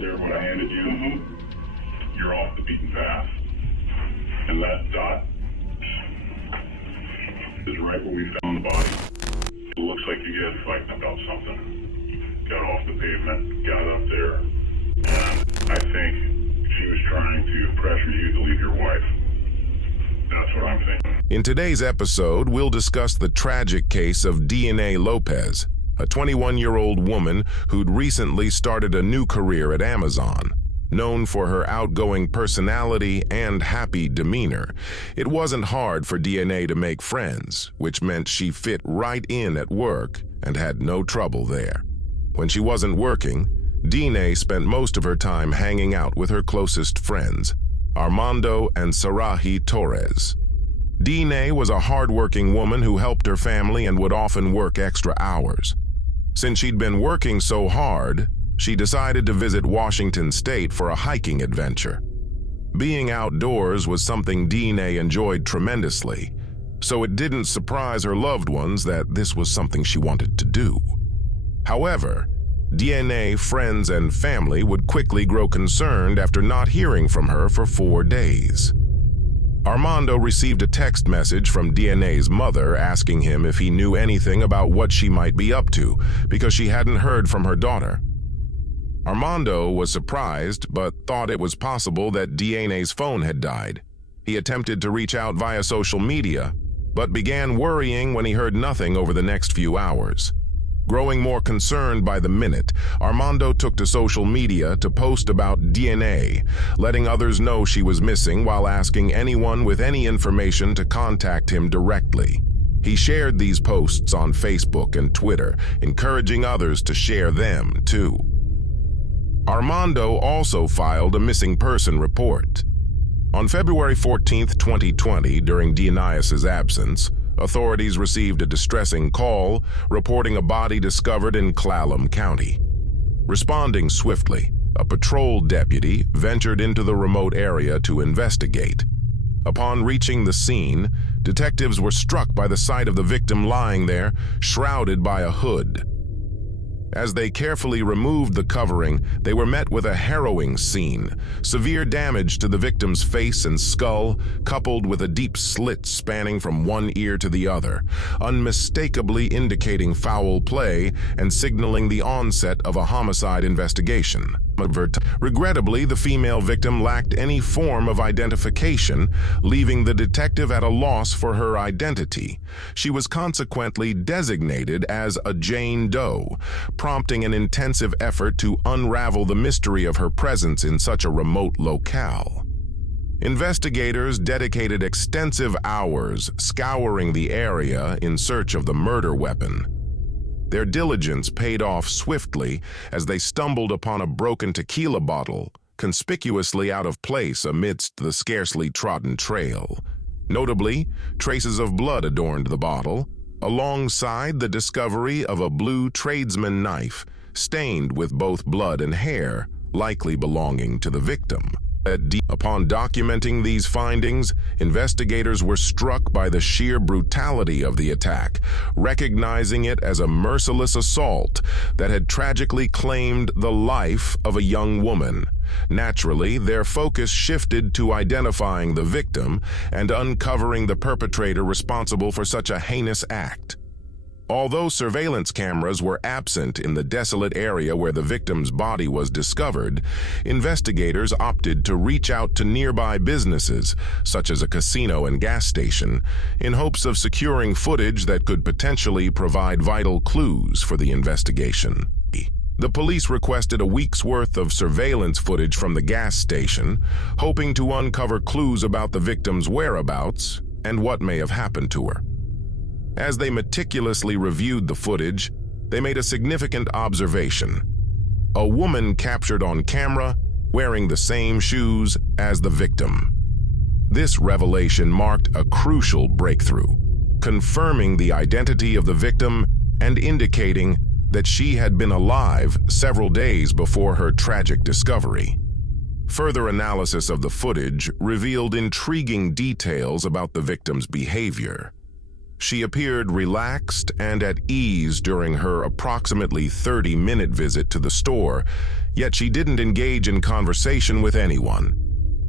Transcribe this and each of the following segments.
There, what I handed you, you're off the beaten path. And that dot is right where we found the body. It looks like you guys fighting about something. Got off the pavement, got up there, and I think she was trying to pressure you to leave your wife. That's what I'm thinking. In today's episode, we'll discuss the tragic case of Dioneth Lopez, a 21-year-old woman who'd recently started a new career at Amazon. Known for her outgoing personality and happy demeanor, it wasn't hard for Dioneth to make friends, which meant she fit right in at work and had no trouble there. When she wasn't working, Dioneth spent most of her time hanging out with her closest friends, Armando and Sarahi Torres. Dioneth was a hardworking woman who helped her family and would often work extra hours. Since she'd been working so hard, she decided to visit Washington State for a hiking adventure. Being outdoors was something Dioneth enjoyed tremendously, so it didn't surprise her loved ones that this was something she wanted to do. However, Dioneth, friends, and family would quickly grow concerned after not hearing from her for 4 days. Armando received a text message from Dioneth's mother asking him if he knew anything about what she might be up to because she hadn't heard from her daughter. Armando was surprised but thought it was possible that Dioneth's phone had died. He attempted to reach out via social media, but began worrying when he heard nothing over the next few hours. Growing more concerned by the minute, Armando took to social media to post about Dioneth, letting others know she was missing while asking anyone with any information to contact him directly. He shared these posts on Facebook and Twitter, encouraging others to share them too. Armando also filed a missing person report. On February 14, 2020, during Dioneth's absence, authorities received a distressing call reporting a body discovered in Clallam County. Responding swiftly, a patrol deputy ventured into the remote area to investigate. Upon reaching the scene, detectives were struck by the sight of the victim lying there, shrouded by a hood. As they carefully removed the covering, they were met with a harrowing scene. Severe damage to the victim's face and skull, coupled with a deep slit spanning from one ear to the other, unmistakably indicating foul play and signaling the onset of a homicide investigation. Regrettably, the female victim lacked any form of identification, leaving the detective at a loss for her identity. She was consequently designated as a Jane Doe, prompting an intensive effort to unravel the mystery of her presence in such a remote locale. Investigators dedicated extensive hours scouring the area in search of the murder weapon. Their diligence paid off swiftly as they stumbled upon a broken tequila bottle, conspicuously out of place amidst the scarcely trodden trail. Notably, traces of blood adorned the bottle, alongside the discovery of a blue tradesman knife, stained with both blood and hair, likely belonging to the victim. Upon documenting these findings, investigators were struck by the sheer brutality of the attack, recognizing it as a merciless assault that had tragically claimed the life of a young woman. Naturally, their focus shifted to identifying the victim and uncovering the perpetrator responsible for such a heinous act. Although surveillance cameras were absent in the desolate area where the victim's body was discovered, investigators opted to reach out to nearby businesses, such as a casino and gas station, in hopes of securing footage that could potentially provide vital clues for the investigation. The police requested a week's worth of surveillance footage from the gas station, hoping to uncover clues about the victim's whereabouts and what may have happened to her. As they meticulously reviewed the footage, they made a significant observation. A woman captured on camera wearing the same shoes as the victim. This revelation marked a crucial breakthrough, confirming the identity of the victim and indicating that she had been alive several days before her tragic discovery. Further analysis of the footage revealed intriguing details about the victim's behavior. She appeared relaxed and at ease during her approximately 30-minute visit to the store, yet she didn't engage in conversation with anyone.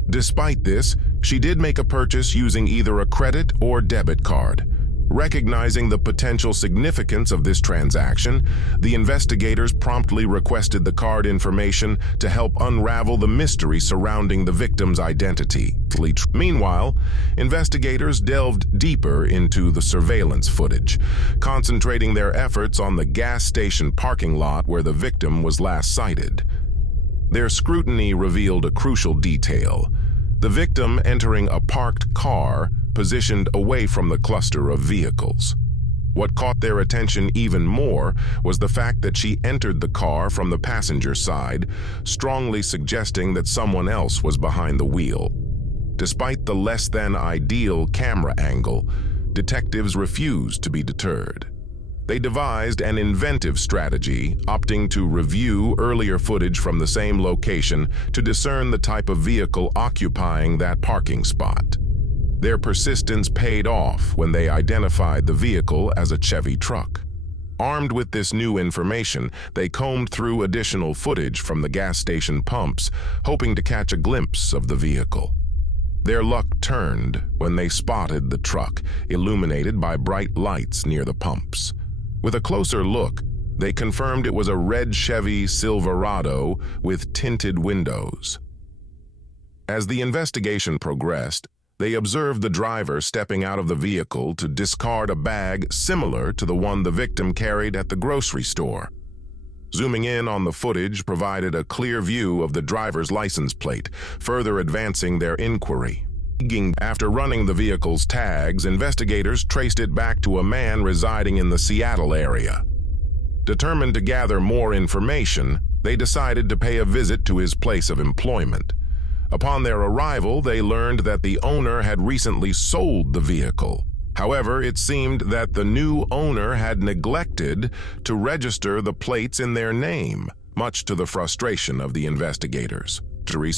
Despite this, she did make a purchase using either a credit or debit card. Recognizing the potential significance of this transaction, the investigators promptly requested the card information to help unravel the mystery surrounding the victim's identity. Meanwhile, investigators delved deeper into the surveillance footage, concentrating their efforts on the gas station parking lot where the victim was last sighted. Their scrutiny revealed a crucial detail: the victim entering a parked car positioned away from the cluster of vehicles. What caught their attention even more was the fact that she entered the car from the passenger side, strongly suggesting that someone else was behind the wheel. Despite the less-than-ideal camera angle, detectives refused to be deterred. They devised an inventive strategy, opting to review earlier footage from the same location to discern the type of vehicle occupying that parking spot. Their persistence paid off when they identified the vehicle as a Chevy truck. Armed with this new information, they combed through additional footage from the gas station pumps, hoping to catch a glimpse of the vehicle. Their luck turned when they spotted the truck, illuminated by bright lights near the pumps. With a closer look, they confirmed it was a red Chevy Silverado with tinted windows. As the investigation progressed, they observed the driver stepping out of the vehicle to discard a bag similar to the one the victim carried at the grocery store. Zooming in on the footage provided a clear view of the driver's license plate, further advancing their inquiry. After running the vehicle's tags, investigators traced it back to a man residing in the Seattle area. Determined to gather more information, they decided to pay a visit to his place of employment. Upon their arrival, they learned that the owner had recently sold the vehicle. However, it seemed that the new owner had neglected to register the plates in their name, much to the frustration of the investigators.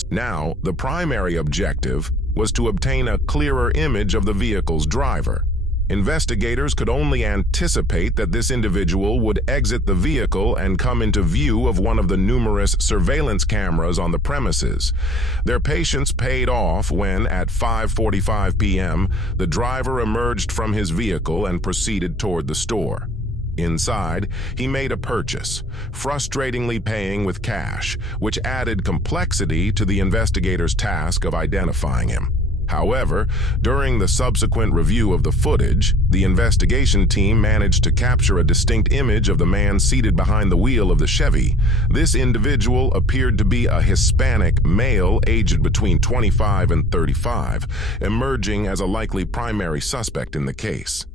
Now, the primary objective was to obtain a clearer image of the vehicle's driver. Investigators could only anticipate that this individual would exit the vehicle and come into view of one of the numerous surveillance cameras on the premises. Their patience paid off when, at 5:45 p.m., the driver emerged from his vehicle and proceeded toward the store. Inside, he made a purchase, frustratingly paying with cash, which added complexity to the investigators' task of identifying him. However, during the subsequent review of the footage, the investigation team managed to capture a distinct image of the man seated behind the wheel of the Chevy. This individual appeared to be a Hispanic male aged between 25 and 35, emerging as a likely primary suspect in the case.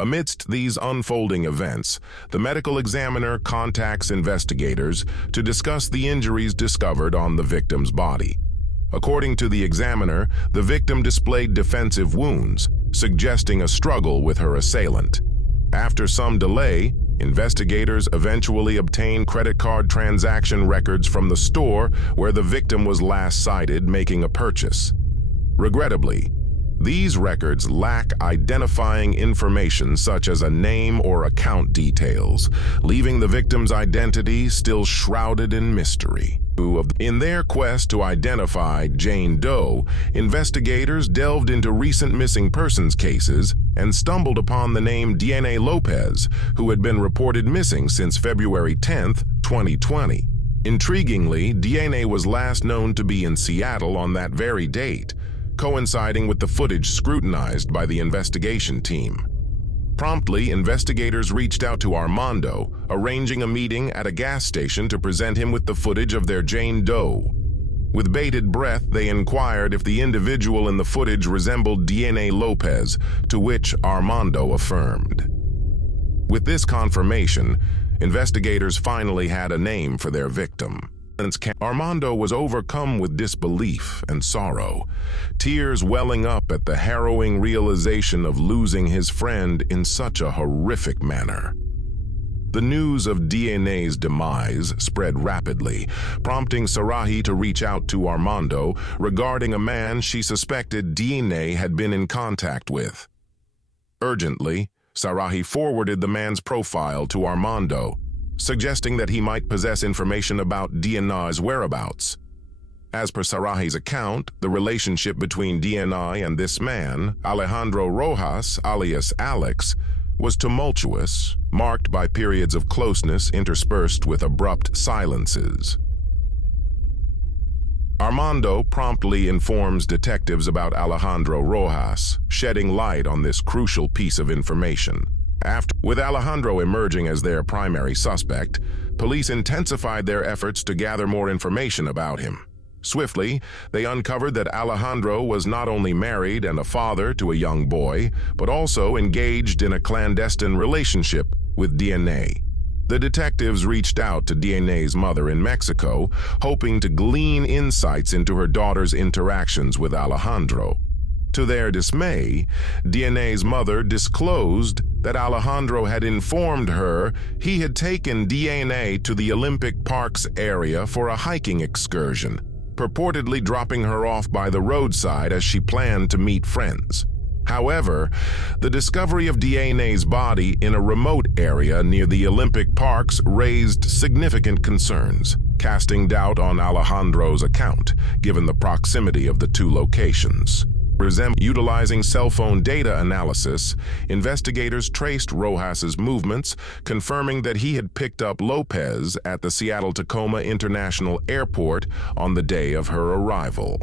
Amidst these unfolding events, the medical examiner contacts investigators to discuss the injuries discovered on the victim's body. According to the examiner, the victim displayed defensive wounds, suggesting a struggle with her assailant. After some delay, investigators eventually obtained credit card transaction records from the store where the victim was last sighted making a purchase. Regrettably, these records lack identifying information such as a name or account details, leaving the victim's identity still shrouded in mystery. In their quest to identify Jane Doe, investigators delved into recent missing persons cases and stumbled upon the name Dioneth Lopez, who had been reported missing since February 10, 2020. Intriguingly, Dioneth was last known to be in Seattle on that very date, coinciding with the footage scrutinized by the investigation team. Promptly, investigators reached out to Armando, arranging a meeting at a gas station to present him with the footage of their Jane Doe. With bated breath, they inquired if the individual in the footage resembled Dioneth Lopez, to which Armando affirmed. With this confirmation, investigators finally had a name for their victim. Armando was overcome with disbelief and sorrow, tears welling up at the harrowing realization of losing his friend in such a horrific manner. The news of Dioneth's demise spread rapidly, prompting Sarahi to reach out to Armando regarding a man she suspected Dioneth had been in contact with. Urgently, Sarahi forwarded the man's profile to Armando, suggesting that he might possess information about Dioneth's whereabouts. As per Sarahi's account, the relationship between Dioneth and this man, Alejandro Rojas, alias Alex, was tumultuous, marked by periods of closeness interspersed with abrupt silences. Armando promptly informs detectives about Alejandro Rojas, shedding light on this crucial piece of information. With Alejandro emerging as their primary suspect, police intensified their efforts to gather more information about him. Swiftly, they uncovered that Alejandro was not only married and a father to a young boy, but also engaged in a clandestine relationship with Dioneth. The detectives reached out to Dioneth's mother in Mexico, hoping to glean insights into her daughter's interactions with Alejandro. To their dismay, Dioneth's mother disclosed that Alejandro had informed her he had taken Dioneth to the Olympic Parks area for a hiking excursion, purportedly dropping her off by the roadside as she planned to meet friends. However, the discovery of Dioneth's body in a remote area near the Olympic Parks raised significant concerns, casting doubt on Alejandro's account, given the proximity of the two locations. Utilizing cell phone data analysis, investigators traced Rojas's movements, confirming that he had picked up Lopez at the Seattle-Tacoma International Airport on the day of her arrival.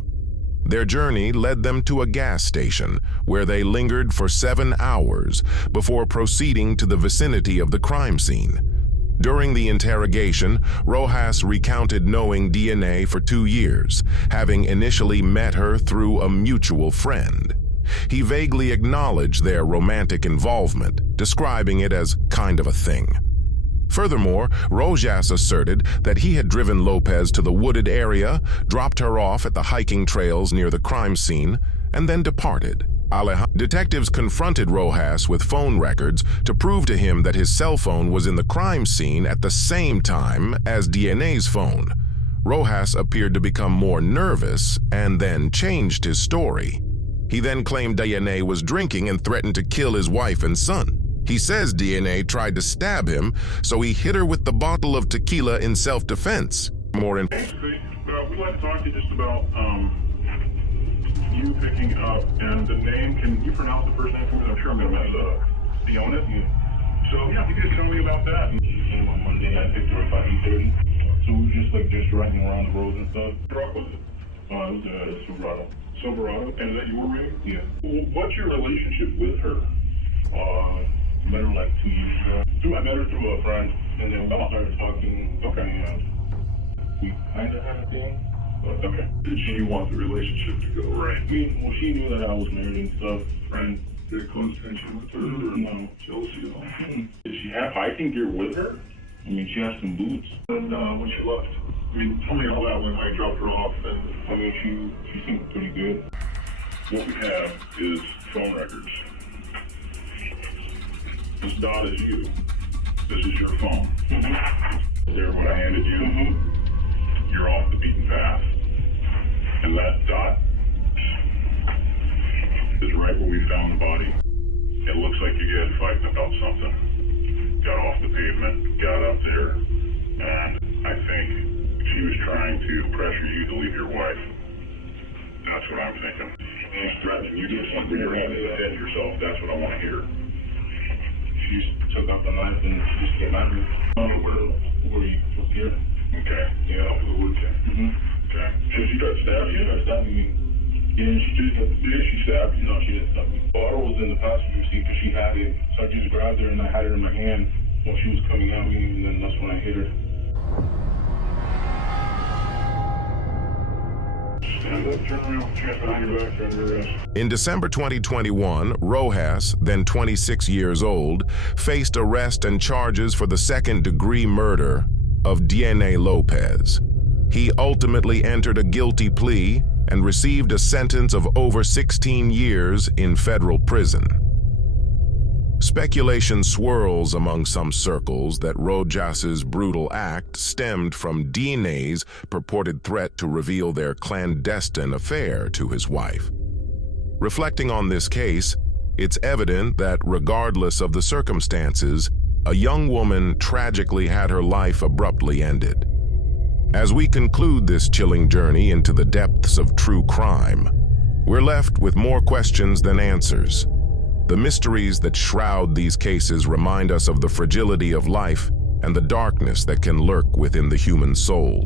Their journey led them to a gas station, where they lingered for 7 hours before proceeding to the vicinity of the crime scene. During the interrogation, Rojas recounted knowing Dioneth for 2 years, having initially met her through a mutual friend. He vaguely acknowledged their romantic involvement, describing it as kind of a thing. Furthermore, Rojas asserted that he had driven Lopez to the wooded area, dropped her off at the hiking trails near the crime scene, and then departed. Detectives confronted Rojas with phone records to prove to him that his cell phone was in the crime scene at the same time as Dioneth's phone. Rojas appeared to become more nervous and then changed his story. He then claimed Dioneth was drinking and threatened to kill his wife and son. He says Dioneth tried to stab him, so he hit her with the bottle of tequila in self-defense. Basically, we'd like to talk to you just about you picking up, and the name, can you pronounce the first name for me? I'm sure I'm going to mess up. Dioneth? Yeah. So, yeah, if you could tell me about that. On Monday, I picked her up at 8:30. So we were just riding around the roads and stuff. What truck was it? It was a Silverado. Silverado? And is that your rig? Yeah. Well, what's your relationship with her? Met her like 2 years ago. I met her through a friend. And then we started talking. Okay. We kind of had a thing. But okay. Did she want the relationship to go right? Well, she knew that I was married and stuff. Friend, did it cause tension with her? Or No. Jealousy at all? Did she have hiking gear with her? I mean, she had some boots. And when she left? I mean, tell me all that when I dropped her off. And I mean, she seemed pretty good. what we have is phone records. This dot is you. This is your phone. There, what I handed you, you're off the beaten path. And that dot is right where we found the body. It looks like you guys fighting about something. Got off the pavement, got up there, and I think she was trying to pressure you to leave your wife. That's what I'm thinking. She's threatening you to something you're going to defend yourself. That's what I want to hear. She took out the knife and she just came at me. Where you from here? Okay. Yeah, off of the woods. Okay. So she tried to stab you? She tried stabbing me. Yeah, and she stabbed you? No, she didn't stab me. The bottle was in the passenger seat because she had it. So I just grabbed her and I had it in my hand when she was coming at me, and then that's when I hit her. Stand up, turn around, hands behind your back, turn your wrist. In December 2021, Rojas, then 26 years old, faced arrest and charges for the second-degree murder of Dioneth Lopez. He ultimately entered a guilty plea and received a sentence of over 16 years in federal prison. Speculation swirls among some circles that Rojas's brutal act stemmed from Dioneth's purported threat to reveal their clandestine affair to his wife. Reflecting on this case, It's evident that, regardless of the circumstances, a young woman tragically had her life abruptly ended. As we conclude this chilling journey into the depths of true crime, we're left with more questions than answers. The mysteries that shroud these cases remind us of the fragility of life and the darkness that can lurk within the human soul.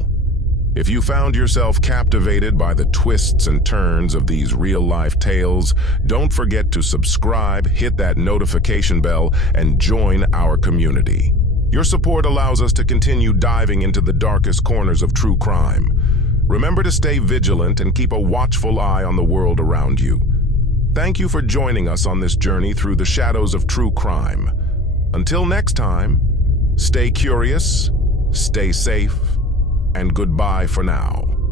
If you found yourself captivated by the twists and turns of these real-life tales, don't forget to subscribe, hit that notification bell, and join our community. Your support allows us to continue diving into the darkest corners of true crime. Remember to stay vigilant and keep a watchful eye on the world around you. Thank you for joining us on this journey through the shadows of true crime. Until next time, stay curious, stay safe, and goodbye for now.